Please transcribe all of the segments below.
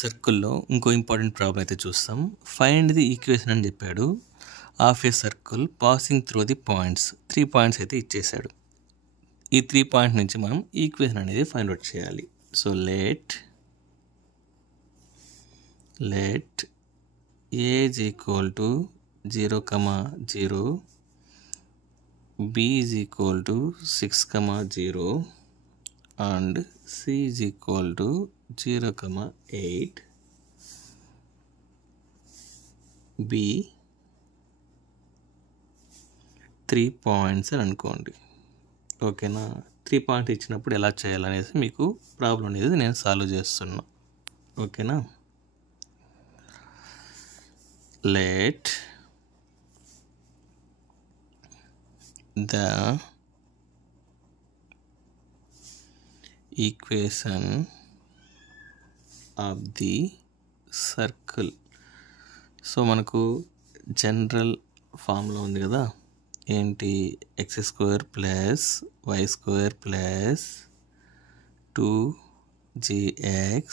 సర్కిల్లో ఇంకో important problem అయితే చూస్తాం. ఫైండ్ ది ఈక్వేషన్ అని చెప్పాడు. Of a circle passing through the points. 3 points అయితే ఇచ్చేసాడు. ఈ 3 పాయింట్స్ నుంచి మనం ఈక్వేషన్ అనేది ఫైండ్ అవుట్ చేయాలి. So let a is equal to 0, 0, b is equal to 6, 0 and c is equal to 0, 8, b 3 points అని అనుకోండి. ఓకేనా? 3 పాయింట్స్ ఇచ్చినప్పుడు ఎలా చేయాలనేసి మీకు ప్రాబ్లం అనేది నేను సాల్వ్ చేస్తున్నా. ఓకేనా? Let the equation of the circle. So మనకు జనరల్ ఫామ్లో ఉంది కదా, ఏంటి? x² plus y² plus 2gx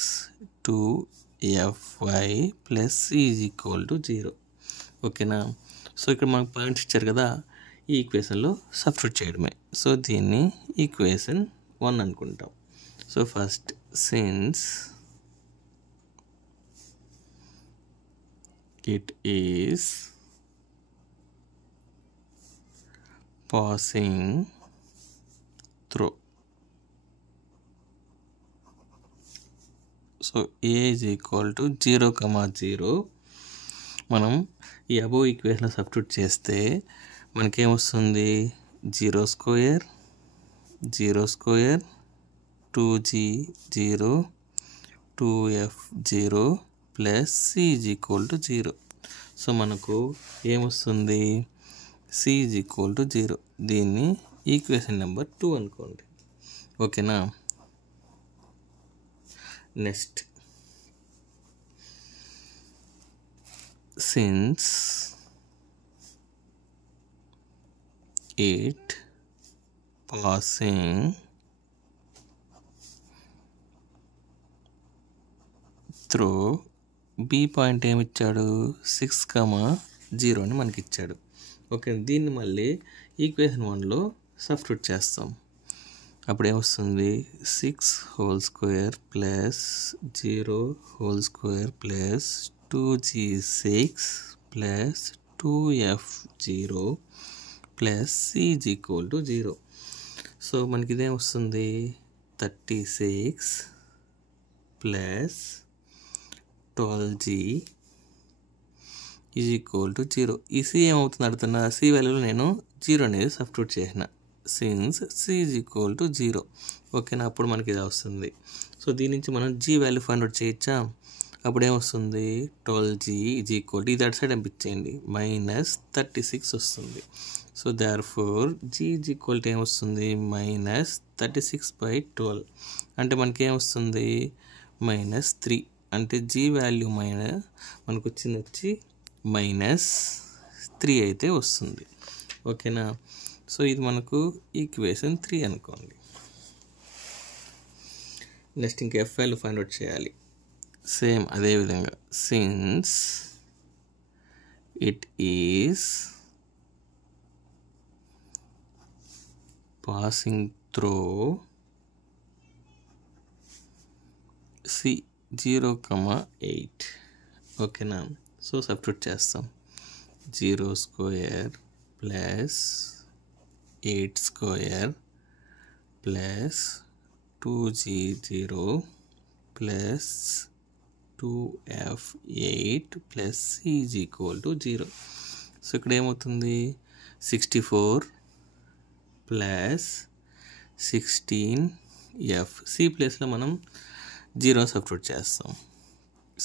2fy plus c is equal to 0. ఓకేనా? సో ఇక్కడ మనకు పాయింట్స్ ఇచ్చారు కదా, ఈ ఈక్వేషన్లో సబ్స్టిట్యూట్ చేయడమే. సో దీన్ని ఈక్వేషన్ 1 అనుకుంటాం. So first, since it is passing through. So a is equal to 0, 0. మనం ఈ అబోవ్ ఈక్వేషన్ సబ్స్టిట్యూట్ చేస్తే మనకేమొస్తుంది? 0² 0² 2g 0 2f 0 plus c is equal to 0. So మనకు ఏమొస్తుంది? c is equal to 0. దీన్ని ఈక్వేషన్ నెంబర్ 2 అనుకోండి. ఓకేనా? Next, since it passing through B point ఏమిచ్చాడు? 6, 0 అని మనకి ఇచ్చాడు. ఓకే, దీన్ని మళ్ళీ ఈక్వేషన్ 1లో సబ్స్టిట్యూట్ చేస్తాం. అప్పుడు ఏమొస్తుంది? 6² plus 0² plus 2g6 plus 2f0 plus c is equal to 0. So మనకి ఇదేమొస్తుంది? 36 plus 12g is equal to 0. ఈ c ఏమవుతుంది అడుగుతున్నా? c వాల్యూలో నేను 0 అనేది సబ్స్టిట్యూట్ చేసిన. Since c is equal to 0. ఓకేనా? అప్పుడు మనకి ఇది వస్తుంది. సో దీని నుంచి మనం g వాల్యూ ఫైండ్ అవుట్ చేయొచ్చా? అప్పుడు ఏమొస్తుంది? 12g ఈజ్ ఈక్వల్ టు, ఇది అటు సైడ్ పంపించేయండి, -36 వస్తుంది. So therefore g is equal to ఏమొస్తుంది? -36/12. అంటే మనకి ఏమొస్తుంది? -3. అంటే g వాల్యూ మనకు వచ్చి -3 అయితే వస్తుంది. ఓకేనా? సో ఇది మనకు ఈక్వేషన్ 3 అనుకోండి. నెక్స్ట్ ఇంకా f వాల్యూ ఫైండ్ అవుట్ చేయాలి. సేమ్ అదేవిధంగా, since it is passing through c 0, 8. ఓకేనా? సో సబ్స్టిట్యూట్ చేస్తాం. 0² plus 8² plus 2g0 plus 2f8 plus c is equal to 0. So ఇక్కడ ఏమవుతుంది? 64 ప్లస్ 16f, c ప్లేస్లో మనం 0 సబ్స్టిట్యూట్ చేస్తాం.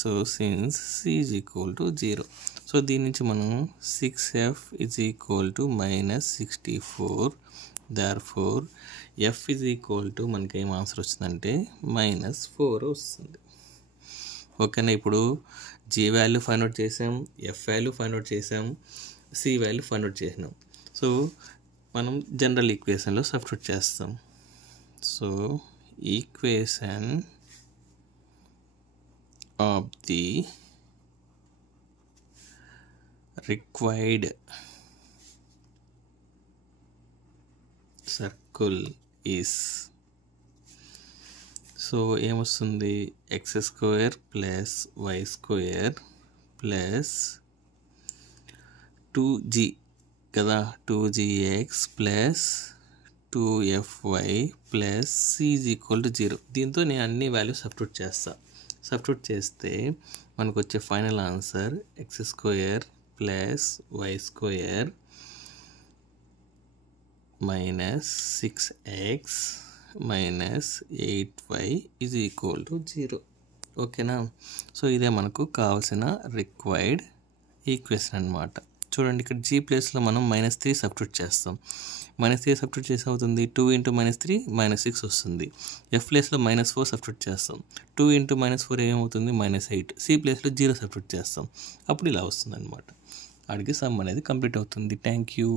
So since c is equal to 0. So దీని నుంచి మనం 6f is equal to -64. Therefore f is equal to మనకి ఏం ఆన్సర్ వచ్చిందంటే -4 వస్తుంది. ఓకేనా? ఇప్పుడు g వాల్యూ ఫైండ్ అవుట్ చేసాం, f వాల్యూ ఫైండ్ అవుట్ చేసాం, c వాల్యూ ఫైండ్ అవుట్ చేసినాం. సో మనం జనరల్ ఈక్వేషన్లో సబ్స్టిట్యూట్ చేస్తాం. So equation of the required circle is, so ఏమొస్తుంది, X square plus Y square plus 2g కదా, 2gx plus 2fy plus c is equal to 0. దీంతో నేను అన్ని వాల్యూస్ సబ్స్టిట్యూట్ చేస్తే మనకు వచ్చే final answer X square plus Y square minus 6x minus 8y is equal to 0. ఓకేనా? So ఇదే మనకు కావాల్సిన రిక్వైర్డ్ ఈక్వేషన్ అనమాట. చూడండి, ఇక్కడ g ప్లేస్లో మనం -3 సబ్స్టిట్యూట్ చేస్తాం. -3 సబ్స్టిట్యూట్ చేసి అవుతుంది 2 × -3 -6 వస్తుంది. f ప్లేస్లో -4 సబ్స్టిట్యూట్ చేస్తాం. 2 × -4 ఏమవుతుంది, -8. c ప్లేస్లో 0 సబ్స్టిట్యూట్ చేస్తాం. అప్పుడు ఇలా వస్తుంది అనమాట. అడిగి సమ్ అనేది కంప్లీట్ అవుతుంది. Thank you.